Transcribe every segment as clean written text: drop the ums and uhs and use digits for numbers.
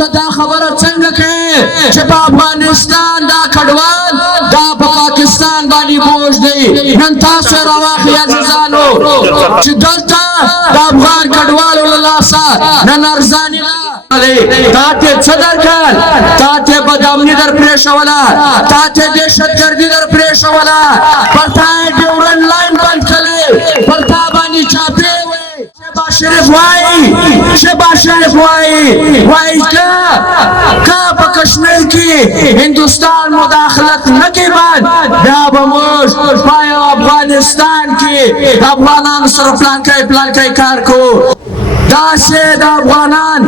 دا خبره څنګه کوي چې په افغانستان دا کډوال دا په پاکستان باندې بوج دی. نن تاسو راواخلئ عزیزانو چې دلته د افغان کډوالو له لاسه نن ارزاني تا ته څه درکړل؟ تا ته بدامني در پرېښوله، تا ته دهشتګردي در پرېښوله، پر تا یې ډیورنډ لاین بند کړی، پر تا باندې چاپې شریف وای که په کشمیر کې هندوستان مداخلت نه کوي بیا به موږ په افغانستان کې افغانانو سره پلانکی کار کوو. داسې د افغانان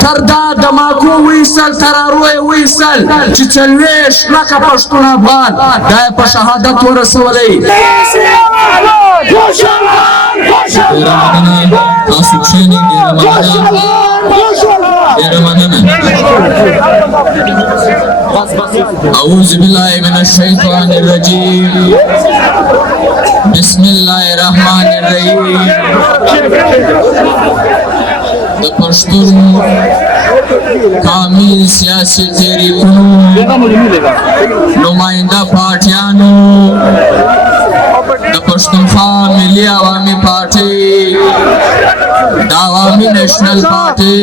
تر دا دماکو ویستل ترارو یې ویستل چې 40 لکه پښتون افغان دا یې په شهادت ورسولی. تاسو کښېنئ، ډېره مننه. اعوذ بالله من الشیطان الرجیم، بسم الله الرحمن الرحیم. د پښتون کامل سیاسي تحریکونو نماینده پارټیانو، د پښتونخوا ملي عوامي پارټي، د عوامي نیشنل پارټي،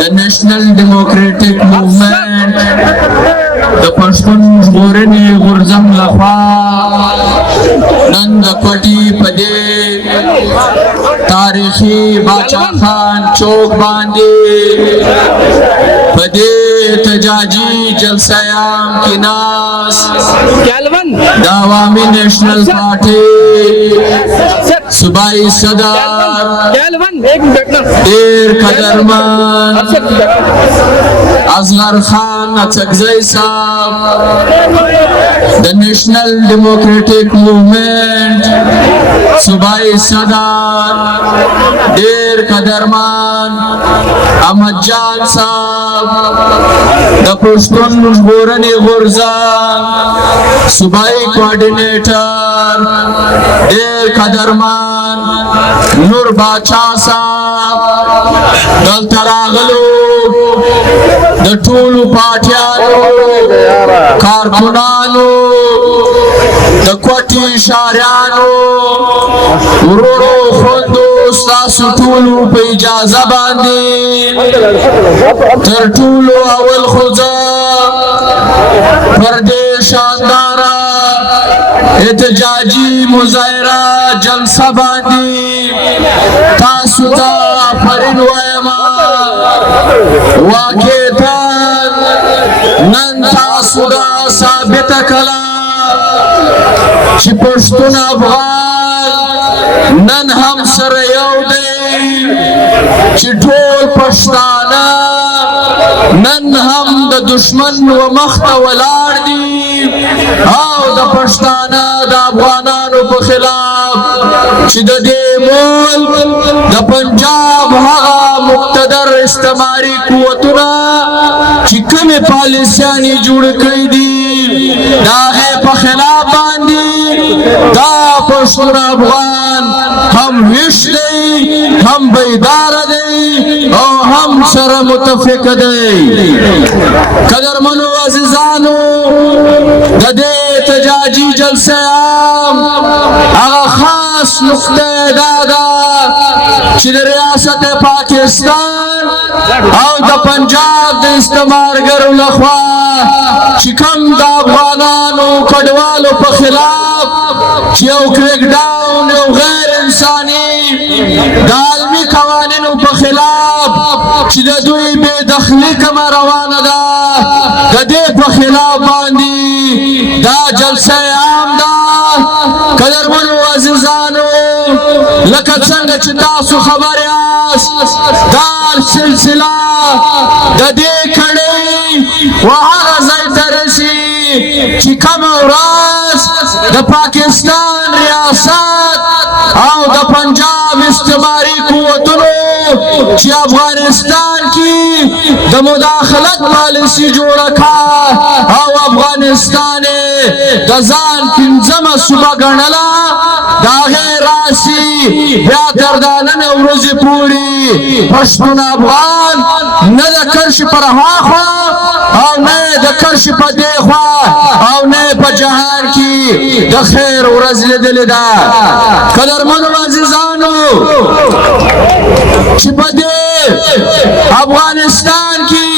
د نیشنل ډیموکریټک موومنټ، د پښتون ژغورنې غورځنګ لخوا نن د کوټي په دې تاریخي باچا خان چوک باندې په دې احتجاجي جلسه عام کې ناس د عوامي نیشنل پارټي صوبائی صدر ډېر قدرمن اصغر خان اڅکزی صاحب، د نیشنل ډیموکریټک موومنټ صوبائی صدر ډېر قدرمن احمد جان صاحب، د پښتون ژغورنې غورځنګ صوبائی کوارډینیټر ډېر قدرمن نور باچا صاحب، دلته راغلو د ټولو پارټیانو کارکونانو، د کوټي ښاریانو ورونو خویندو، ستاسو ټولو په اجازه باندې تر ټولو اول خو زه پر دې شانداره احتجاجي مظاهره جلسه باندې تاسو ته آفرین وایم. واقعتاً نن تاسو دا ثابته کړه چې پښتون افغان نن هم سره یو دی، چې ټول پښتانه نن هم د دشمن و مخ ته ولاړ دي او د پښتانه د افغانانو په خلاف چې د دې ملک د پنجاب هغه مقتدر استعماري قوتونه چې کومې پالیسیانې جوړې کړې دي د هغې په خلاف باندې دا پښتون افغان هم ویښ دی، هم بیداره دی او هم سره متفق دی. قدرمنو عزیزانو، د دې احتجاجي جلسه عام هغه خاص نقطه دا ده چې د ریاست پاکستان او د پنجاب د استعمارګرو لخوا چې کوم د افغانانو کډوالو په خلاف چې یو کریک ډاون، یو غیر انساني د عالمي قوانینو په خلاف چې د دوی بې دخلي کومه روانه ده د دې په خلاف باندې دا جلسه عام ده. قدرمنو عزیزانو، لکه څنګه چې تاسو خبر یاست دا سلسله د دې کړۍ هغه ځای ته رسي چې کومه ورځ د پاکستان ریاست او د پنجاب استعماري قوتونو چې افغانستان کې د مداخلت پالیسي جوړه کړه او افغانستان د ځان 5مه صوبه ګڼله دا غیر راسي بیا تر دا نن ورځې پورې پښتون افغان نه د کرش پر هاخوا او نه د کرش په دې خوا او نه په جهان کې د خیر ورځ لیدلې ده. قدرمنو عزیزانو چې په دې افغانستان کې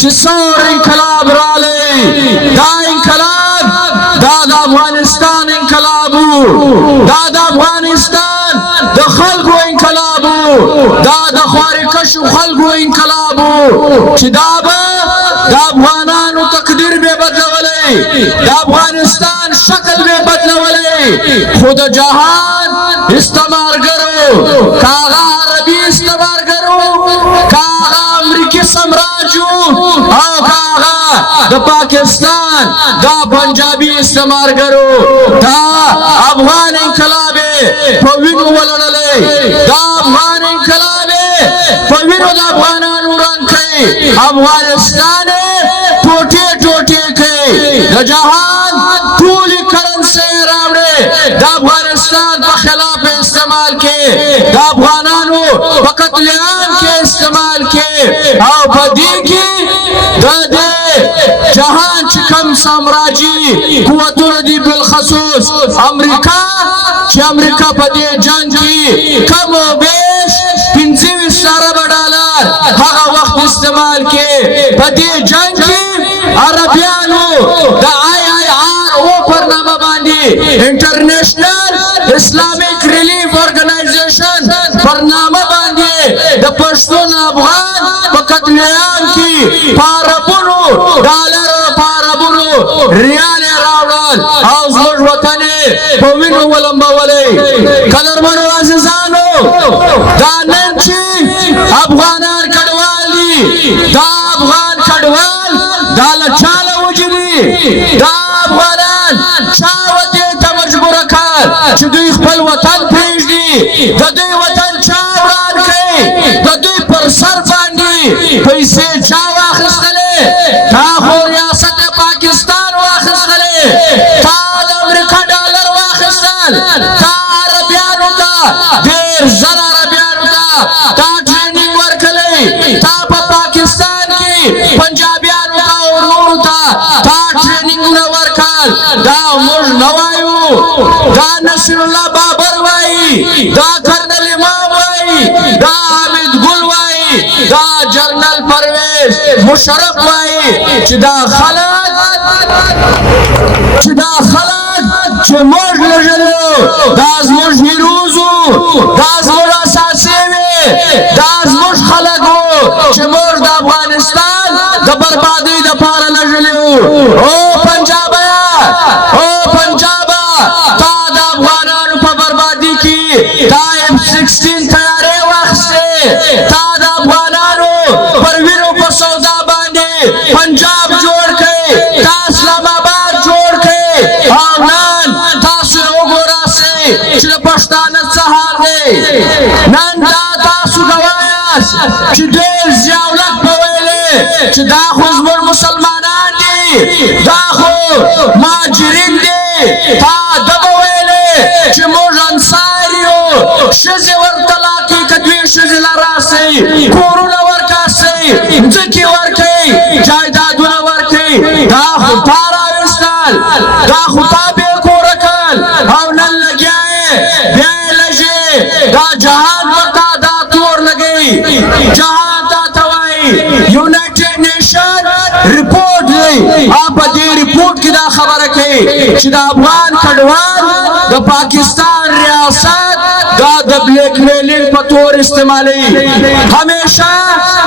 چې څور انقلاب رالی دا انقلاب دا د افغانستان انقلاب دا د افغانستان د خلکو انقلاب دا د خوارکشو خلکو انقلاب چې دا به د افغانانو تقدیر به بدلولی د افغانستان شکل به بدلولی خو د جهان استعمارګرو کاغه عربي استعمارګرو کاغه امریکي سامراجو او کاغه د پاکستان دا پنجابي استعمارګرو دا افغان انقلاب په وینو ولړلې دا افغان انقلاب په وینو د افغانانو رنګ کړي افغانستان ټوټه ټوټه کړي د جهان ټول کرنسي راوړي د افغانستان په خلاف استعمال کړي د افغانانو په قتل عام کې استعمال کړي او په دې کې د جهان چې کوم سامراجي قوتونه دي بالخصوص امریکا چې امریکا په دې جنگ کې کم او بیش 25 ارب ډالر هغه وخت استعمال کې په دې جنگ کې عربيانو د IIR او پرنامه باندې انټرنیشنل اسلامیک ریلیف ارګنایزیشن پرنامه باندې د پښتون افغان په قتل عام کې پاربونو ډالر پاربونو ریال راوړل او زموږ وطن په وینو ولمبولې. قدرمنو عزیزانو دا نن چې افغانان کډوال دي دا افغان کډوال دا له چاله وجدي دا افغانان چا ودې ته مجبور کړ چې دوی خپل وطن پرېږدي د دوی وطن چا وران کړي د دوی پر سر باندې پیسې چا واخیستلې تا خو ریاست پاکستان واخیستلې تا د امریکا ډالر واخیستل تا عربیانو ته ډېر زر عربیانو ته تا ټریننګ ورکړی تا په پاکستان کې پنجابیانو ته او نورو ته تا ټریننګونه ورکړل دا موږ نه وایو دا نصیر الله بابر وایي دا کرنل امام وایي دا حامد ګل وایي دا جنرال پرویز مشرف وایي چې دا خلک چې موږ لږلو دا زموږ هیروزو دا زموږ اساسي وي دا زموږ خلک وو چې موږ د افغانستان د بربادۍ دپاره لږلي او پنجابیا او پنجابه تا د افغانانو په بربادۍ کې تا F-16 تیارې واخیستې تا د افغانانو پر وینو په سودا باندې پنجاب جوړ کړې تا اسلام آباد جوړ کړې او نن تاسو وګورئ چې د پښتانه څه حال دی نن دا تاسو ګوایاست چې ډېر زیاولک به ویلې چې دا خو زموږ مسلمانان دي دا خو مهاجرین دي تا دغه ویلې چې موږ انصار یو ښځې ورته لاکي که دوی ښځې له راسئ کورونه ورکاسئ ځمکې ورکئ جایدادونه ورکئ دا خو تا راویستل دا خو تا بې کوره کړل او نن لګیا یې بیا یې لږې دا جهان ورته دا تور لګوي جهان تا ته وایي یونایټډ نیشن ریپورټ دی په دې ریپورټ کې دا خبره کوي چې د افغان کډوال د پاکستان ریاست دا د بلیک میلینګ په تور استعمالوي همیشه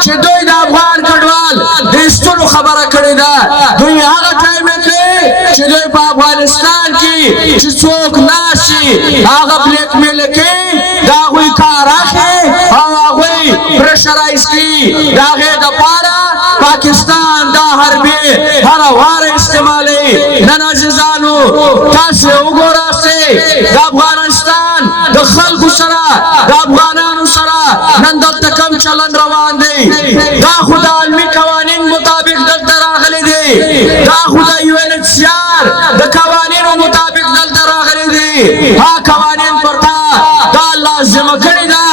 چې دوی د افغان کډوال د ایستلو خبره کړې ده دوی هغه ټایم کوي چې دوی په افغانستان کې چې څوک ناست شي هغه بلیک میل کوي د هغوی کار اخلي او هغوی پرشرایز کوي د هغې دپاره پاکستان دا حربې هره واره استعمالوي نن عزیزانو تاسې وګورئ د افغانستان د خلکو سره د افغانانو سره نن دلته کم چلند روان دی دا خو د علمي قوانین مطابق دلته راغلی دی دا خو د UNHCR د قوانینو مطابق دلته راغلی دی دي ها قوانین پرتا دا لازم کړی دا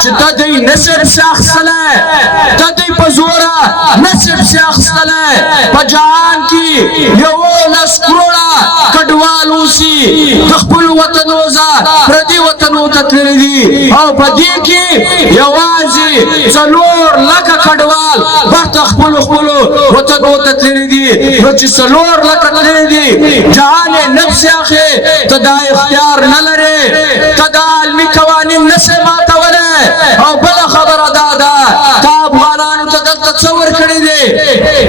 چې د دې نصب شخصله د دې په زوره نصب شخصله په جهان کې یو لس کروڑه کډوال اوسي د خپل وطن وزا پردي وطنو ته تللي دي او په دې کې یوازې 4 لکه کډوال ورته خپل وطنو ته تللي دي نو چې 4 لکه تللي دي جهان نفس اخی ته دا اختیار نه لري ته دا علمي قوانین نشي ماتولی او بل خبره دا ده تا افغانانو ته دلته څه ورکړي دي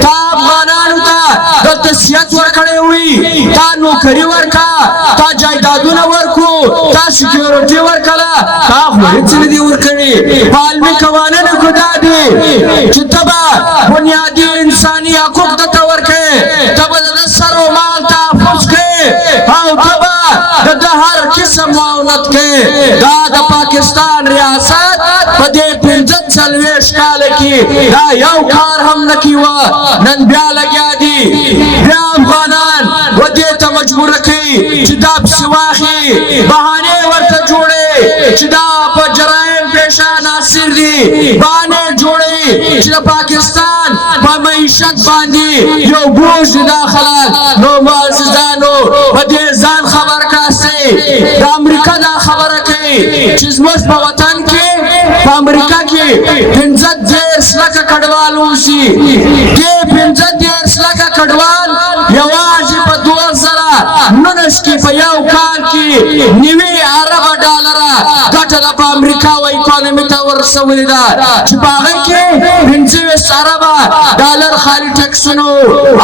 تا افغانانو ته دلته سیاست ورکړی وي تا نوکري ورکا تا جایدادونه ورکو تا سکیورټي ورکړه تا خو هېڅ نه دي ورکړي په علمي قوانینو کې دا دي چې ته به بنیادي انساني حقوق درته ورکړې ته به د سر و مال تحفظ کړې او ته به د هر قسم معاونت کې دا د پاکستان ریاست په دې 45 کال کې دا یو کار هم نه کیوه نن بیا لګیا دي بیا افغانان و دې ته مجبور کوي چې دا پسې واخلي بهانې ورته جوړې چې دا په جرایم پیشه ناصر دي بهانې جوړې چې د پاکستان په معیشت باندې یو بوج دي دا خلک نو معززانو په دې ځان خبر کاسئ د امریکا دا خبره کوي چې زموږ په وطن کې په امریکا کې 15 لکه کډوال اوسي دې 15 لکه کډوال یوازې په 2019 کې په یو کال کې 90 ارب ډالره ګټه د امریکا و اکانومي ته ورسولې ده چې په هغه کې 25 ارب ډالر خالي ټیکسونو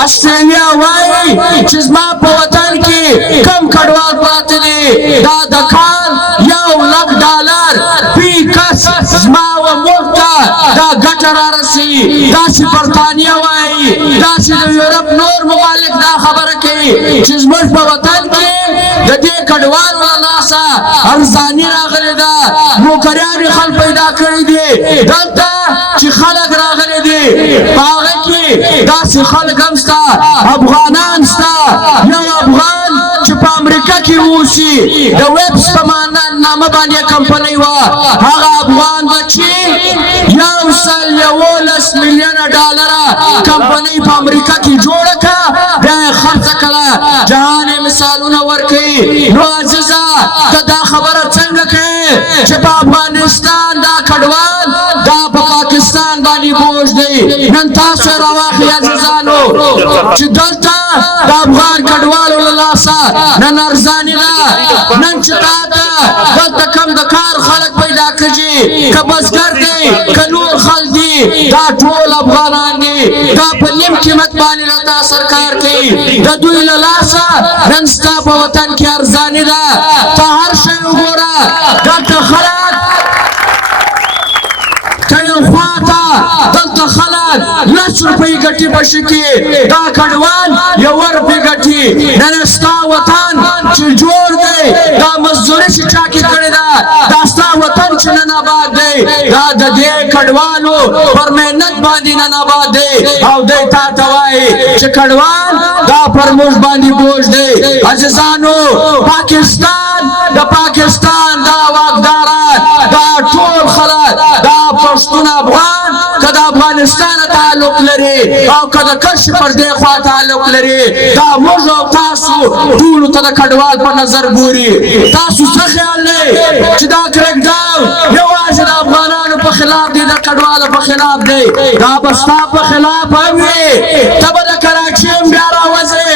استرالیا وایي چې زما په وطن کې کم کډوال پراته دي دا د کال $1,00,000 پی کس زما و ملک ته دا ګټه رارسي داسې برطانیه وایي داسې د یورپ نور ممالک دا خبره کوي چې زموږ په وطن کې د دې کډوالو له لاسه ارزاني راغلې ده نوکریانې خلک پیدا کړي دي دلته چې خلک راغلي دي په هغه کې داسې خلک هم شته افغانان شته یو افغان چې په امریکا کې اوسي د ویبس په نامه باندې کمپنۍ وه هغه افغان بچي $111 ملیون کمپنۍ په امریکا کې جوړه کړه بیا یې خرڅه کړه جهان یې مثالونه ورکوي نو عزیزه ته دا خبره څنګه کوې چې په افغانستان دا کډوال دا په پاکستان باندې بوج دی نن تاسو یې راواخلئ عزیزانو چې دلته د افغان کډوالو له لاسه نن ارزاني ده نن چې تا ته دلته کم د کار خلک پیدا کړي که بزګر دی که نور خلک دي دا ټول افغانان دي دا په نیم قیمت باندې راته سرکار کوي د دوی له لاسه نن ستا په وطن کې ارزاني ده ته هر شی وګوره دلته خلک خواته دلته خلک 10 روپۍ ګټي بشي کې دا کډوال 1 روپۍ ګټي نن ستا وطن چې جوړ دی دا مزدوري چې چا کې کړې ده دا ستا وطن چې نن آباد دی دا د دې کډوالو پر محنت باندې نن آباد دی او دی تا ته وایي چې کډوال دا پر موږ باندې بوج دی عزیزانو پاکستان د پاکستان دا واکداران دا ټول خلک دا پښتون افغان که د افغانستان تعلق لري او که د کش پر دې خوا تعلق لري دا موږ او تاسو ټولو ته د کډوال په نظر ګوري تاسو څه خیال دی چې دا کرک ډاون یوازې د افغانانو په خلاف دی د کډوالو په خلاف دی دا به ستا په خلاف هم وي ته به د کراچي هم بیا راوځې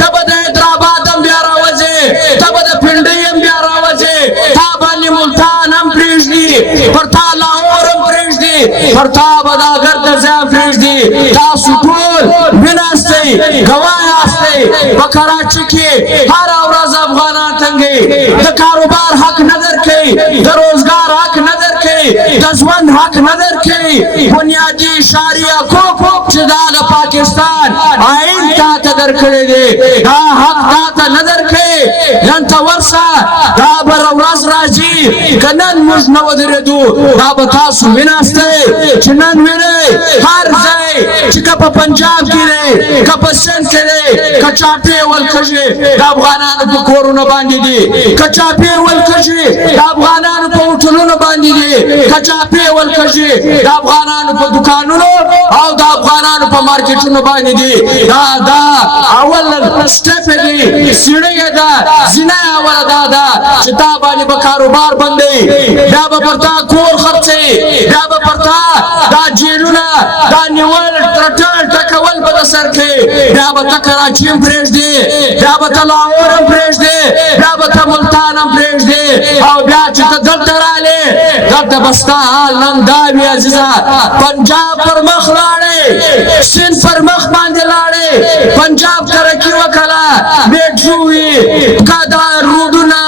ته به د حیدرآباد هم بیا راوځې ته به د پنډۍ هم بیا راوځې تا باندې ملتان هم پرېږدي پر تا لاهور هم پرېږدي پر تا به دا ګرده ځای پرېږدي تاسو ټول ویناستئ ګواه یاستئ په کراچي کې هره ورځ افغانان تنګئ د کاروبار حق نه درکوي د روزګار حق نه درکوي د ژوند حق نه درکوي بنیادي اشاري حقوق چې دا د پاکستان آئین تا ته درکړی دی دا حق تا ته نه درکوي نن ته ورشه دا به ورځ راځي که نن موږ نه ودرېدو دا به تاسو ویناستئ چې نن وینئ هر ځای چې که پنجاب کې دی که په سند کې دی که چاپې ولکږي د افغانانو په کورونو باندې دي که چاپې ولکږي د افغانانو په هوټلونو باندې دي که چاپې ولکږي د افغانانو په دکانونو او د افغانانو په مارکیټونو باندې دي دا اول سټپ دی سیړۍ ده زینه اوله دا ده چې تا باندې به کاروبار بندوي بیا به پر تا کور خرڅوي بیا به پر تا دا جیلونه دا نیول ټرټل ټکول به د سر کوي بیا به ته کراچي هم پرېږدي بیا به ته لاهور هم پرېږدي بیا به ته ملتان هم پرېږدي او بیا چې ته دلته رالې دلته به ستا حال نن دا وي عزیزه پنجاب پر مخ لاړې سند پر مخ باندې لاړې پنجاب ترقي وکړه میټرو وي که دا رودونه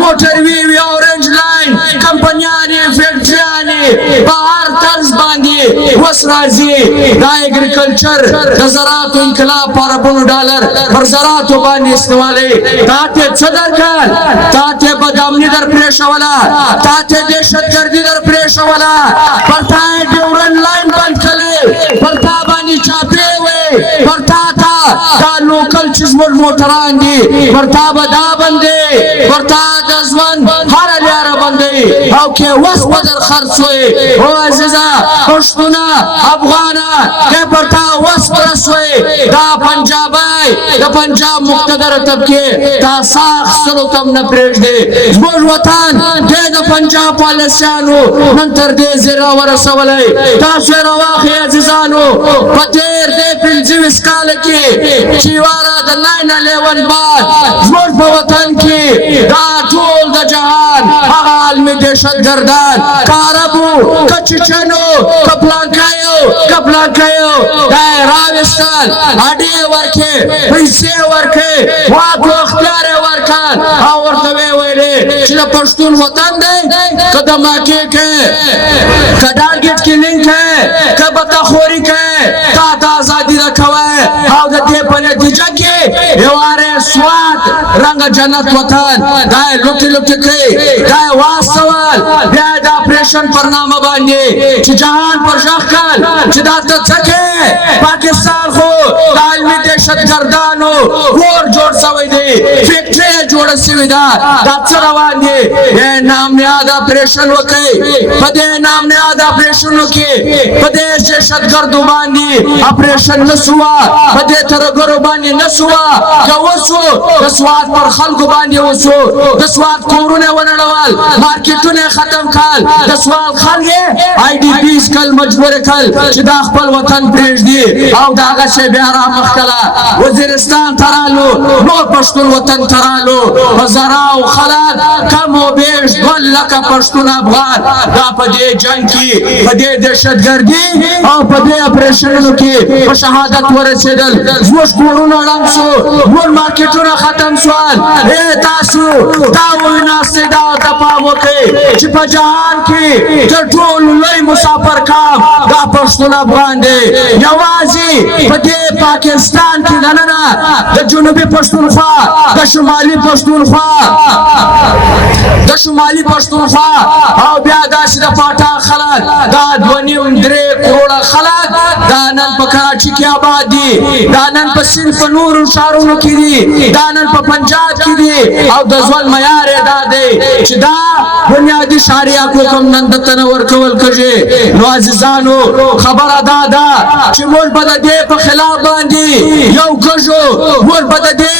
موټروي وي اورنج لاین کمپنیانې فیکټریانې په هر طرز باندې وس راځي دا اګریکلچر د زراعتو انقلاب په اربونو ډالر پر زراعتو باندې استعمالوي تا ته څه درکړل تا ته بدامني در پرېښوله تا ته دهشتګردي در پرېښوله پر تا یې ډیورنډ لاین بند کړی پر تا باندې چاپې وې پر تا دا لوکل چې زموږ موټران دي پر تا به دا بندې پر تا د ژوند هره لاره بندوي او که وس به در خرڅ وې او عزیزه پښتونه افغانه که پر تا وس پرس وې دا پنجابی د پنجاب مقتدره طبقې تا ساه اخیستلو ته هم نه پرېږدي زموږ وطن دی د پنجاب پالیسیانو نن تر دې ځای راورسولی تاسو یې راواخلئ عزیزانو په تېر دې 25 کاله کې چې واره د 9/11 بعد زموږ په وطن کې دا ټول د جهان هغه عالمي دهشتګردان که عربو که چچنو که پلانکیو دا یې راویستل اډې یې ورکړې پیسې یې ورکړې واک و اختیار یې ورکړل او ورته ویې ویلې چې د پښتون وطن دی که د مکې کې که ډارګېټ کې لینک کې که بتخوري کې تا ته ازادي راکوی او د دې په نتیجه کې یواره سوات رنګ جنت وطن دا یې لوټې کړې دا یې واستول بیا یې د اپریشن پر نامه باندې چې جهان پر غږ کړ چې دا ته څه کوې پاکستان خو د عالمي دهشتګردانو کور جوړ شوی دی فیکټرۍ یې جوړه شوې ده دا څه روان دي نامنیاد اپریشن وکړئ په دې نامنیاد اپریشنو کې په دې دهشتګردو باندې اپریشن نه سوه په دې ترهګرو باندې نه سوه که وسو د سوات پر خلکو باندې وسو د سوات کورونه ونړول مارکیټونه یې ختم کړل د سوات خلک یې آی ډي پیز کړل مجبور کړل چې دا خپل وطن پرېږدي او د هغه شی بیا رامخ کړه وزیرستان ته رالو نور پښتون وطن ته رالو په زراو خلک کم و بیش 2 لکه پښتون افغان دا په دې جنګ کې په دې دهشتګردي او په دې اپریشنونو کې په شهادت ورسېدل زموږ کورونه ړنګ شو زموږ مارکیټونه ختم شول تاسو دا ویناستئ دا ته پام وکړئ چې په جهان کې تر ټولو لوی مسافر کام دا پښتون افغان دی یوازې په دې پاکستان کې دننه د جنوبي پښتونخوا د شمالي پښتونخوا او بیا داسې د پاټا خلک دا 2.5-3 کروڑه خلک دا نن په کراچي کې آباد دي دا نن په سند په نورو ښارونو کې دي دا نن په پنجاب کې دي او د ژوند معیار یې دا دی چې دا بنیادي شرعي حقوق هم نن دته نه ورکول کېږي نو عزیزانو خبره دا ده چې موږ به د دې په خلاف باندې یو کېږو موږ به د دې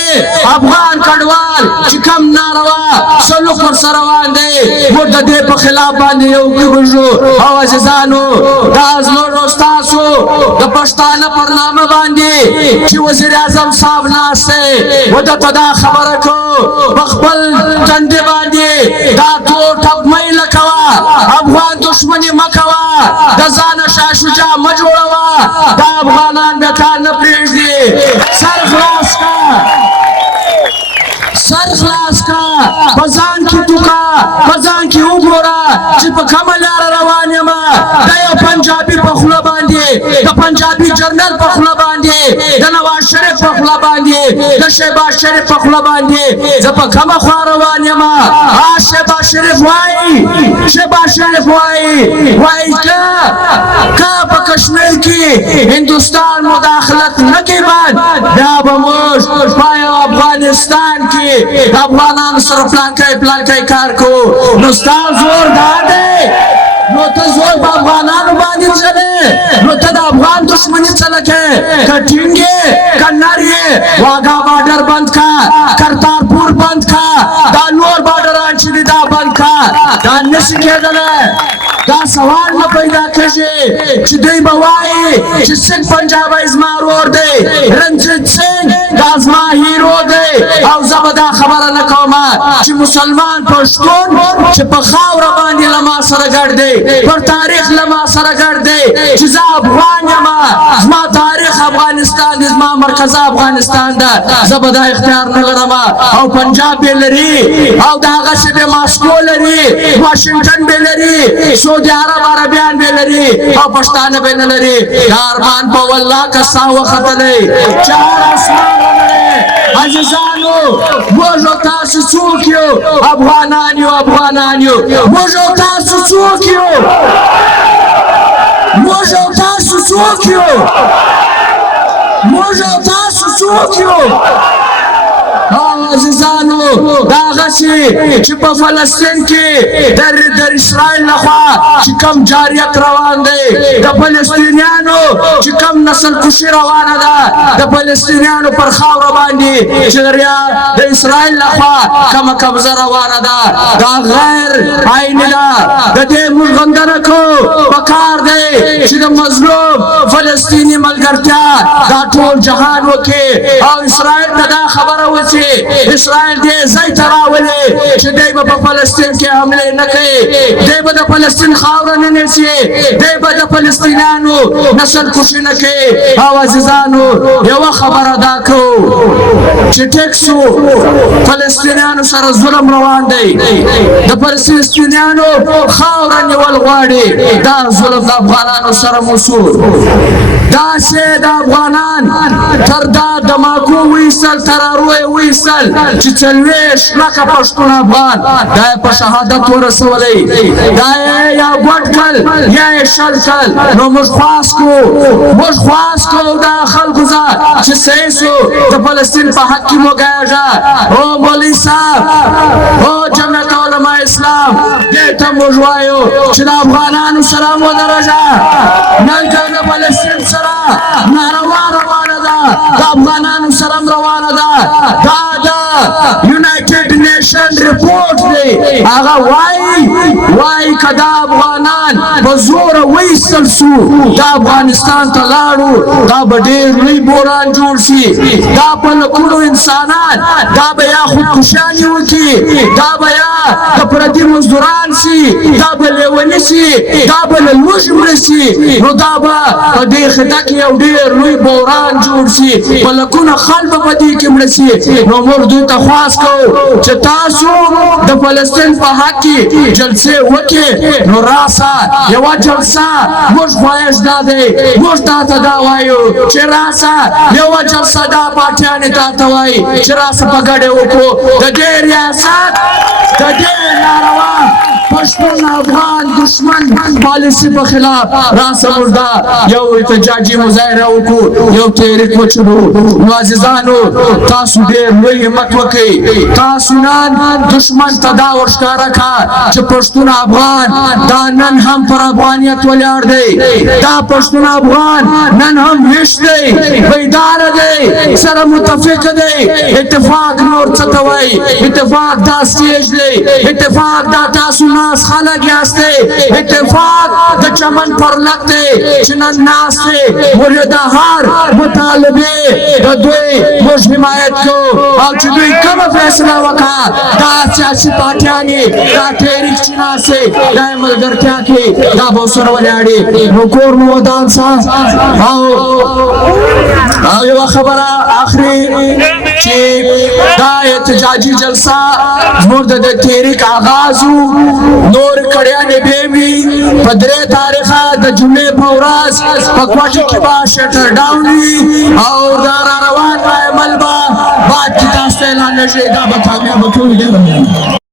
افغان کډوال چې کم ناروا سلوک ورسره روان دی موږ د دې په خلاف باندې یو کېږو او عزیزانو دا زموږ ستاسو د پښتانه پر نامه باندې چې وزیر اعظم صاحب ناست دی ودته دا خبره کو په خپل تندې باندې دا تور ټپ میله کوه افغان دښمني مه کوه د ځانه شاه شجاع مه جوړوه دا افغانان بیا کار نه پرېږدي سر خلاص کا په ځان کې دوکه په ځان کې وګوره چې په کومه لاره روان یم دا یو پنجابي په خوله باندې باندې د پنجابي جرنل په خوله باندې د نواز شریف په خوله باندې د شهباز شریف په خوله باندې زه په کومه خوا روان یم شهباز شریف وایي شهباز شریف وایي که په کشمیر کې هندوستان مداخلت نه کوي بیا به موږ په افغانستان کې د افغانانو سره پلانکی کار کوو نو ستا زور دا دی نو ته زور په افغانانو باندې چلې نو ته د افغان دشمني چله کې که ټینګ یې که نر یې واګا بارډر بند کا کرتارپور بند کا دا نور بارډران چې دي دا بند کا دا نشي کېدلی دا سوال نه پیدا کېږي چې دوی به وایي چې سنګ پنجاب زما ورور دی رنجیت سنګ دا زما هیرو دی او زه به دا خبره نه کوم چې مسلمان پښتون چې په خاوره باندې له ما سره ګډ دی پر تاریخ له ما سره ګډ دی چې زه افغان یم زما تاریخ افغانستان دی زما مرکز افغانستان ده زه به دا اختیار نه لرم او پنجاب به لري او د هغه څه به ماسکو لري واشنګټن به لري سعودي عربیان به لري او پښتانه به نه لري دا ارمان په والله که سا وختلی چار اسمان رانړی عزیزانو موږ او تاسو څوک یو افغانان یو موږ او تاسو څوک یو موږ او تاسو څوک یو موږ او تاسو څوک یو عزیزانو دا غشي چې په فلسطین کې در اسرائیل لخوا چې کم جاریت روان دی د فلسطینیانو چې کم نسل کشي روانه ده د فلسطینیانو پر خاوره باندې چې د اسرائیل لخوا کمه قبضه روانه ده دا غیر عیني ده د دې موږ غندنه کوو پکار دی چې د مظلوم فلسطیني ملګرتیا دا ټول جهان وکړي او اسرائیل ته دا خبره وشي اسرائیل دې ځای ته راولي چې دی به په فلسطین کې حملې نه کوي دی به د فلسطین خاوره نه نیسي دی به د فلسطینیانو نسل کشي نه کوي او عزیزانو یوه خبره دا کوو چې ټیکسو فلسطینیانو سره ظلم روان دی د فلسطینیانو خاوره نیول غواړي دا ظلم د افغانانو سره موصول داسې د افغانان تر دا دماکو ویستل تراروی ویستل چې څلوېښت لکه پښتون افغان دا یې په شهادت ورسولی دا یې یا ګوډ کړل یا یې شل کړل نو موږ خواست کوو دا خلکو ځه چې صحیح سو د فلسطین په حق کې وګایږه او مولوي صاحب او جمعیت علماء اسلام دې ته موږ وایو چې د افغانانو سره ودرېږه نن که د فلسطین سره ناروا روانه ده د افغانانو سره روانه ده دا د یونایټډ نیشن ریپورټ دی هغه وایي که دا افغانان په زوره وایستل سو د افغانستان ته لاړو دا به ډېر لوی بوران جوړ شي دا به لکونو انسانان دا به یا خودکشانې وکړي دا به یا د پردي مزدوران شي دا به لیوني شي دا به له لوږې مړه شي نو دا به په دې خطه کې یو ډېر لوی بوران جوړ شي په لکونه خلک به په دې کې مړه شي نو موږ دوی ته خواست کوو چې تاسو د فلسطین په حق کې جلسې وکړئ نو راسه یوه جلسه موږ خواهش دا دی موږ تاته دا وایو چې راسه یوه جلسه دا پارټیانې تاته وایي چې راسه په ګډه وکړو د دې ریاست د دې ناروا پښتون افغان دشمن پالیسي په خلاف راسه موږ دا یو احتجاجي مظاهره وکړو یو تحریک وچلو نو عزیزانو تاسو ډېر لوی همت وکړئ تاسو نن دشمن ته دا ورښکاره کړه چې پښتون افغان دا نن هم پر افغانیت ولاړ دی دا پښتون افغان نن هم ویښ دی بیداره دی سره متفق دی اتفاق نور څه ته وایي اتفاق دا سټیج دی اتفاق دا تاسو ناس خلک یاستئ اتفاق د چمن پر لک دی چې نن ناست دی موږ د هر مطالبې د دوی موږ حمایت کوو او چې دوی کومه فیصله وکړه دا سیاسي پارټیانې دا تحریک چې ناست دی دا یې ملګرتیا کې دا به ورسره ولاړې نو کور مو ودان سه او یوه خبره آخري چې دا احتجاجي جلسه زموږ د تحریک آغاز و نور کړیانې به وي په 3 تاریخه د جمعې په ورځ په کوټه کې به شټر ډاون وي او دا را روان عمل به بعد کې تاسو اعلان نشي دا به کامیاب ټول دی